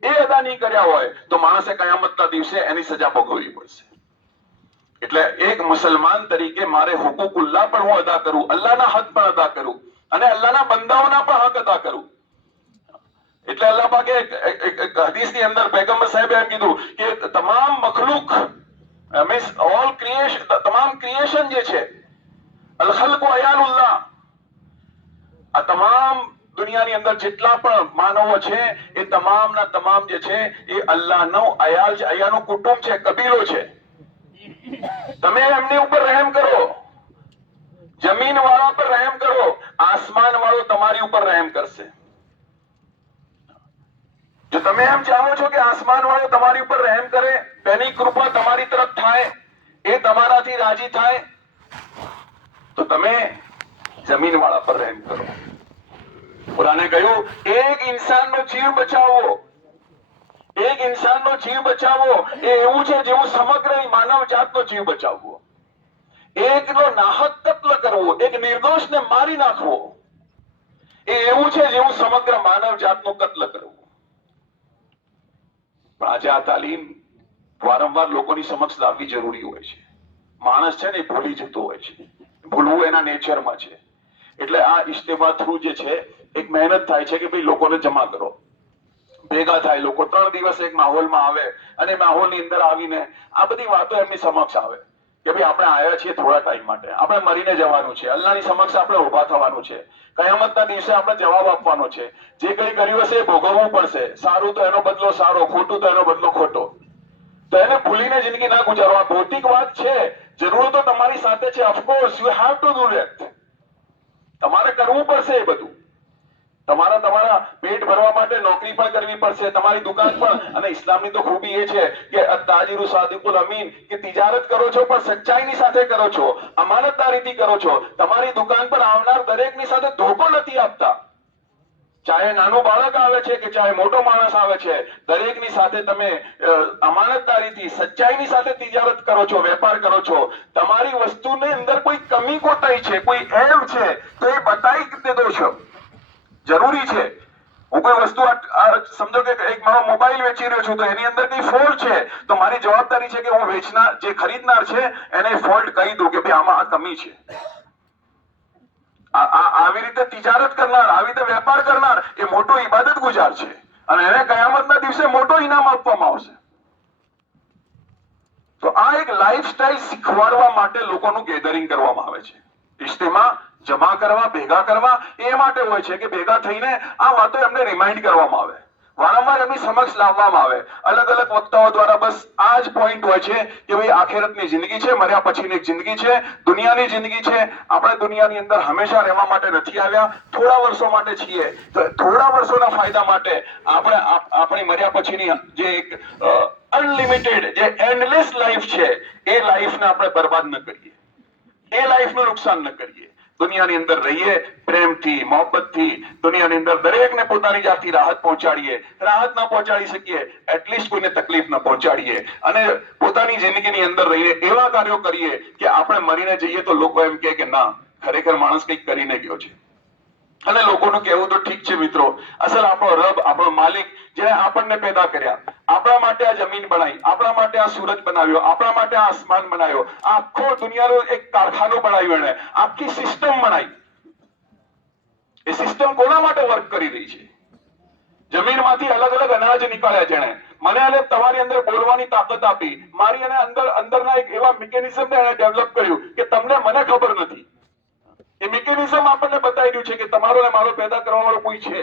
એ અદા નહીં કર્યા હોય તો માણસે કયામતના દિવસે એની સજા ભોગવવી પડશે. એટલે એક મુસલમાન તરીકે મારે હુકુકુલ્લાહ પણ હું અદા કરું, અલ્લાહના હક પણ અદા કરું, અને અલ્લાહના બંદાઓના પણ હક અદા કરું. એટલે અલ્લાહ પાકે એક હદીસની અંદર પૈગંબર સાહેબે એમ કીધું કે તમામ મખલુક, મીન્સ ઓલ ક્રિએશન, તમામ ક્રિએશન જે છે, અલ ખલ્કુ અયાલુલ્લાહ, આ તમામ દુનિયાની અંદર જેટલા પણ માનવો છે એ તમામના તમામ જે છે એ અલ્લાહનો અયાલ છે, અયાનો કુટુંબ છે, કબીલો છે. તમે એમની ઉપર રહેમ કરો, જમીન વાળા પર રહેમ કરો, આસમાન વાળો તમારી ઉપર રહેમ કરશે. જો તમે એમ ચાહો છો કે આસમાન વાળો તમારી ઉપર રહેમ કરે, તેની કૃપા તમારી તરફ થાય, એ તમારાથી રાજી થાય, તો તમે જમીન વાળા પર રહેમ કરો. કુરાને કહ્યું એક ઇન્સાનનો જીવ બચાવવો, એક ઇન્સાનનો જીવ બચાવવો એ એવું છે જેવું સમગ્ર માનવ જાતનો જીવ બચાવવો. એકનો નાહક કત્લ કરવો, એક નિર્દોષને મારી નાખવો, એ એવું છે જેવું સમગ્ર માનવ જાતનો કત્લ કરવો. પણ આજે આ તાલીમ વારંવાર લોકોની સમક્ષ લાવવી જરૂરી હોય છે. માણસ છે ને ભૂલી જતો હોય છે, ભૂલવું એના નેચરમાં છે. એટલે આ ઇજ્તિમા થ્રુ જે છે એક મહેનત થાય છે કે ભાઈ લોકોને જમા કરો, ભેગા થાય લોકો, 3 દિવસ એક માહોલમાં આવે, અને માહોલની અંદર આવીને આ બધી વાતો એમની સમક્ષ આવે કે ભાઈ આપણે આવ્યા છીએ થોડા ટાઈમ માટે, આપણે મરીને જવાનું છે, અલ્લાહની સમક્ષ આપણે ઉભા થવાનું છે, કયામતના દિવસે આપણે જવાબ આપવાનો છે, જે કંઈ કર્યું હશે એ ભોગવવું પડશે. સારું તો એનો બદલો સારો, ખોટું તો એનો બદલો ખોટો. તો એને ભૂલીને જિંદગી ના ગુજારવા. ભૌતિક વાત છે, જરૂરતો તમારી સાથે છે, of course you have to do that, તમારે કરવું પડશે એ બધું. તમારા પેટ ભરવા માટે નોકરી પણ કરવી પડશે, તમારી દુકાન પણ. અને ઇસ્લામની તો ખૂબી એ છે કે અત્તાજીરુ સાદિકુલ અમીન, કે તિજારત કરો છો પણ સચ્ચાઈની સાથે કરો છો, અમાનતદારીથી કરો છો. તમારી દુકાન પર આવનાર દરેકની સાથે ધોકો નથી આપતા. ચાહે નાનું બાળક આવે છે કે ચાહે મોટો માણસ આવે છે, દરેકની સાથે તમે અમાનતદારીથી સચ્ચાઈની સાથે તિજારત કરો છો, વેપાર કરો છો. તમારી વસ્તુની અંદર કોઈ કમી કોતાઈ છે, કોઈ એમ છે તો એ બતાવી દો છો. જરૂરી છે. હું કોઈ વસ્તુ સમજો કે એક મારો મોબાઈલ વેચી રહ્યો છું તો એની અંદર કઈ ફોલ્ટ છે તો મારી જવાબદારી છે કે હું વેચનાર જે ખરીદનાર છે એને ફોલ્ટ કહી દઉં કે ભાઈ આમાં આ કમી છે. આવી રીતે તિજારત કરનાર, આવી રીતે વેપાર કરનાર એ મોટો ઇબાદત ગુજાર છે અને એને કયામતના દિવસે મોટો ઇનામ આપવામાં આવશે. તો આ એક લાઈફસ્ટાઈલ શીખવાડવા માટે લોકોનું ગેધરિંગ કરવામાં આવે છે. ઇજ્તિમા જમા કરવા, ભેગા કરવા એ માટે હોય છે કે ભેગા થઈને આ વાતો એમને રિમાઇન્ડ કરવામાં આવે, વારંવાર એમની સમક્ષ લાવવામાં આવે. અલગ અલગ વક્તાઓ દ્વારા બસ આ જ પોઈન્ટ હોય છે કે ભાઈ આખેરતની જિંદગી છે, મર્યા પછીની એક જિંદગી છે, દુનિયાની જિંદગી છે. આપણે દુનિયાની અંદર હંમેશા રહેવા માટે નથી આવ્યા, થોડા વર્ષો માટે છીએ. તો થોડા વર્ષોના ફાયદા માટે આપણે આપણી મર્યા પછીની જે એક અનલિમિટેડ જે એન્ડલેસ લાઈફ છે એ લાઈફને આપણે બરબાદ ન કરીએ, એ લાઈફનું નુકસાન ન કરીએ. દુનિયાની અંદર રહીએ પ્રેમથી, મોહબ્બતથી, દુનિયાની અંદર દરેકને પોતાની જાતથી રાહત પહોંચાડીએ. રાહત ના પહોંચાડી શકીએ, એટલીસ્ટ કોઈને તકલીફ ન પહોંચાડીએ અને પોતાની જિંદગીની અંદર રહીને એવા કાર્યો કરીએ કે આપણે મરીને જઈએ તો લોકો એમ કે ના ખરેખર માણસ કંઈક કરીને ગયો છે. અને લોકોનું કહેવું તો ઠીક છે મિત્રો, અસલ આપણો રબ, આપણો માલિક જેને આપણને પેદા કર્યા, આપણા માટે આ જમીન બનાવી, આપણા માટે આ સૂરજ બનાવ્યો, આપણા માટે આ આસમાન બનાવ્યો, આખો દુનિયાનું એક કારખાનું બનાવ્યું, એને આખી સિસ્ટમ બનાવી. એ સિસ્ટમ કોના માટે વર્ક કરી રહી છે? જમીનમાંથી અલગ અલગ અનાજ નીકળ્યા જેણે મને અને તમારી અંદર બોલવાની તાકાત આપી, મારી અને અંદરના એક એવા મિકેનિઝમને એને ડેવલપ કર્યું કે તમને મને ખબર નથી. એ મિકેનિઝમ આપણને બતાવી રહ્યું છે કે તમારો ને મારો પેદા કરવા વાળો કોઈ છે.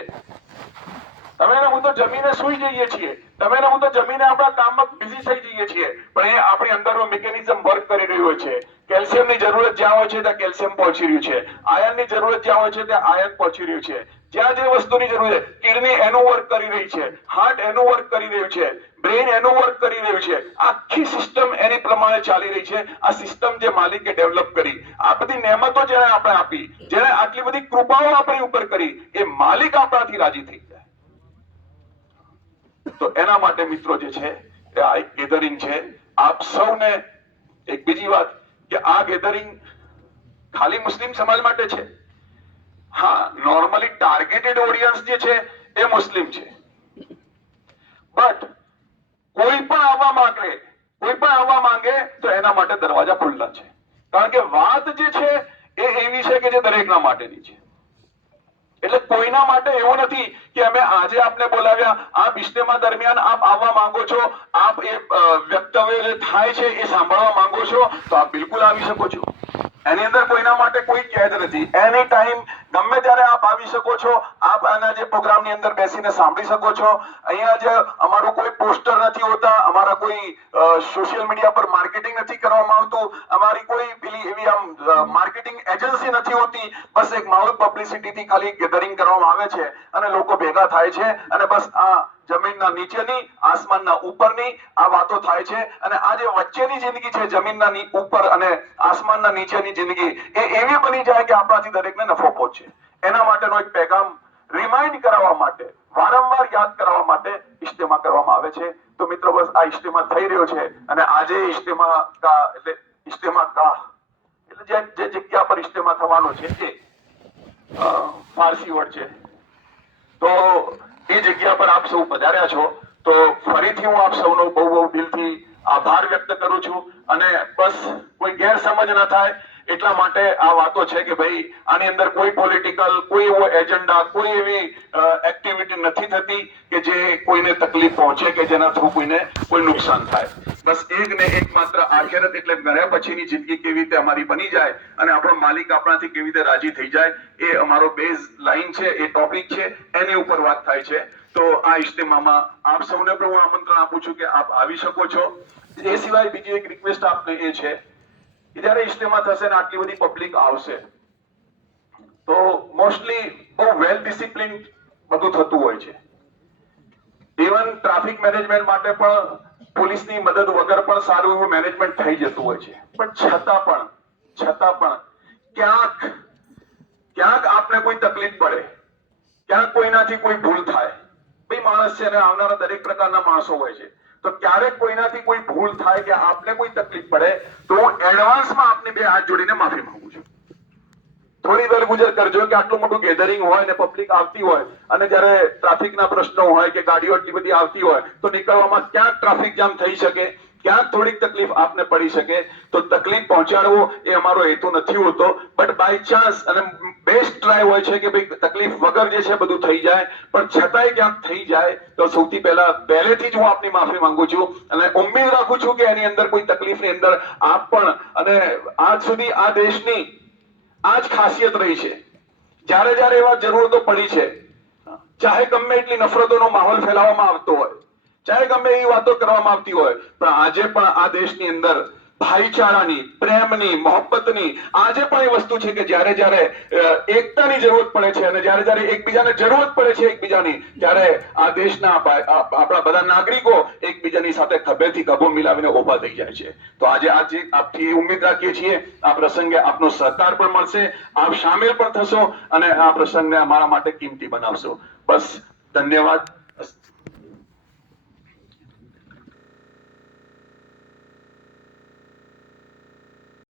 તમે ને હું તો જમીને સુઈ જઈએ છીએ, તમે ને હું તો જમીને આપણા કામમાં બિઝી થઈ જઈએ છીએ, પણ એ આપણી અંદરનો મિકેનિઝમ વર્ક કરી રહ્યો છે. કેલ્શિયમની જરૂરત જ્યાં હોય છે ત્યાં કેલ્શિયમ પહોંચી રહ્યું છે, આયર્નની જરૂરત જ્યાં હોય છે ત્યાં આયર્ન પહોંચી રહ્યું છે. જ્યાં જે વસ્તુની જરૂર છે, કિડની એનું વર્ક કરી રહી છે, હાર્ટ એનું વર્ક કરી રહ્યું છે, બ્રેન એનું વર્ક કરી રહ્યું છે. આખી સિસ્ટમ એની પ્રમાણે ચાલી રહી છે. આ સિસ્ટમ જે માલિકે ડેવલપ કરી, આ બધી નહેમતો જેણે આપણે આપી, જેણે આટલી બધી કૃપાઓ આપણી ઉપર કરી, એ માલિક આપણાથી રાજી થઈ જાય. તો એના માટે મિત્રો જે છે એ આ એક ગેધરિંગ છે. આપ સૌને એક બીજી વાત કે આ ગેધરિંગ ખાલી મુસ્લિમ સમાજ માટે છે. હા, નોર્મલી ટાર્ગેટેડ ઓડિયન્સ જે છે એ મુસ્લિમ છે, બટ કોઈ પણ આવવા માંગે તો એના માટે દરવાજા ખુલ્લા છે. કારણ કે વાત જે છે એ એવી છે કે જે દરેકના માટેની છે. એટલે કોઈના માટે એવું નથી કે અમે આજે આપને બોલાવ્યા, આપ ઇજ્તિમા દરમિયાન આપ આવવા માંગો છો, આપ એ વક્તવ્ય જે થાય છે એ સાંભળવા માંગો છો તો આપ બિલકુલ આવી શકો છો. એની અંદર કોઈના માટે કોઈ કેદ નથી. એની ટાઈમ ગમે ત્યારે આપ આવી શકો છો. આપ આના જે પ્રોગ્રામની અંદર બેસીને સાંભળી શકો છો. અહીંયા જે અમારું કોઈ પોસ્ટર નથી હોતા, અમારા કોઈ સોશિયલ મીડિયા પર માર્કેટિંગ નથી કરવામાં આવતું, અમારી કોઈ પેલી એવી આમ માર્કેટિંગ એજન્સી નથી હોતી. બસ એક માઉથ પબ્લિસિટીથી ખાલી ગેધરિંગ કરવામાં આવે છે અને લોકો ભેગા થાય છે અને બસ આ જમીનના નીચેની, આસમાનના ઉપરની આ વાતો થાય છે. અને આ જે વચ્ચેની જિંદગી છે, જમીનના ઉપર અને આસમાનના નીચેની જિંદગી, એ એવી બની જાય કે આપણાથી દરેકને નફો પહોંચે. એના માટેનો એક પેગામ રિમાઇન્ડ કરાવવા માટે, વારંવાર યાદ કરાવવા માટે ઇજ્તિમા કરવામાં આવે છે. તો મિત્રો બસ આ ઇજ્તિમા થઈ રહ્યો છે અને આજે ઇજ્તિમા એટલે જે જગ્યા પર ઇજ્તિમા થવાનો છે એ ફારસી વર્ડ છે. તો એ જગ્યા પર આપ સૌ પધાર્યા છો તો ફરીથી હું આપ સૌનો બહુ બહુ દિલથી આભાર વ્યક્ત કરું છું. અને બસ કોઈ ગેરસમજ ન થાય એટલા માટે આ વાતો છે કે ભાઈ આની અંદર કોઈ પોલિટિકલ, કોઈ એવો એજન્ડા, કોઈ એવી એક્ટિવિટી નથી થતી કે જે કોઈને તકલીફ પહોંચે કે જેના થ્રુ કોઈને કોઈ નુકસાન થાય. બસ એક ને એક માત્ર આખિરત એટલે મર્યા પછીની જિંદગી કેવી રીતે અમારી બની જાય અને આપણો માલિક આપણાથી કેવી રીતે રાજી થઈ જાય, એ અમારો બેઝ લાઈન છે, એ ટોપિક છે, એની ઉપર વાત થાય છે. તો આ ઇજ્તિમામાં આપ સૌને પણ હું આમંત્રણ આપું છું કે આપ આવી શકો છો. એ સિવાય બીજી એક રિક્વેસ્ટ આપને એ છે કે જયારે ઇજ્તિમા થશે ને આટલી બધી પબ્લિક આવશે તો મોસ્ટલી બહુ વેલ ડિસિપ્લિન બધું થતું હોય છે. ઇવન ટ્રાફિક મેનેજમેન્ટ માટે પણ પોલીસની મદદ વગર પણ સારું એવું મેનેજમેન્ટ થઈ જતું હોય છે. પણ છતાં પણ ક્યાંક આપને કોઈ તકલીફ પડે, ક્યાંક કોઈનાથી કોઈ ભૂલ થાય. ભાઈ માણસ છે અને આવનારા દરેક પ્રકારના માણસો હોય છે. તો ક્યારેક કોઈનાથી કોઈ ભૂલ થાય કે આપને કોઈ તકલીફ પડે તો હું એડવાન્સમાં આપને બે હાથ જોડીને માફી માંગુ છું. થોડી વેલ ગુજર કરજો કે આટલું મોટું ગેધરિંગ હોય ને પબ્લિક આવતી હોય અને જ્યારે ટ્રાફિકના પ્રશ્નો હોય કે ગાડીઓ એટલી બધી આવતી હોય તો નીકળવામાં ક્યાંક ટ્રાફિક જામ થઈ શકે, ક્યાંક થોડીક તકલીફ આપને પડી શકે. તો તકલીફ પહોંચાડવો એ અમારો હેતુ નથી હોતો. બટ બાય ચાન્સ અને બેસ્ટ ટ્રાય હોય છે કે ભાઈ તકલીફ વગર જે છે બધું થઈ જાય. પણ છતાંય ક્યાંક થઈ જાય તો સૌથી પહેલેથી જ હું આપની માફી માંગુ છું અને ઉમ્મીદ રાખું છું કે એની અંદર કોઈ તકલીફની અંદર આપ પણ અને આજ સુધી આ દેશની આ જ ખાસિયત રહી છે. જ્યારે એવા જરૂરતો પડી છે, ચાહે ગમે એટલી નફરતોનો માહોલ ફેલાવવામાં આવતો હોય, ચાહે ગમે એવી વાતો કરવામાં આવતી હોય, પણ આજે પણ આ દેશની અંદર ભાઈચારાની, પ્રેમની, મોહબ્બતની આજે પણ એ વસ્તુ છે કે જ્યારે એકતાની જરૂરત પડે છે અને જ્યારે એકબીજાને જરૂરત પડે છે એકબીજાની, ત્યારે આ દેશના આપણા બધા નાગરિકો એકબીજાની સાથે ખભેથી ખભો મિલાવીને ઉભા થઈ જાય છે. તો આજે આપથી ઉમ્મીદ રાખીએ છીએ આ પ્રસંગે આપનો સહકાર પણ મળશે, આપ સામેલ પણ થશો અને આ પ્રસંગને અમારા માટે કિંમતી બનાવશો. બસ, ધન્યવાદ.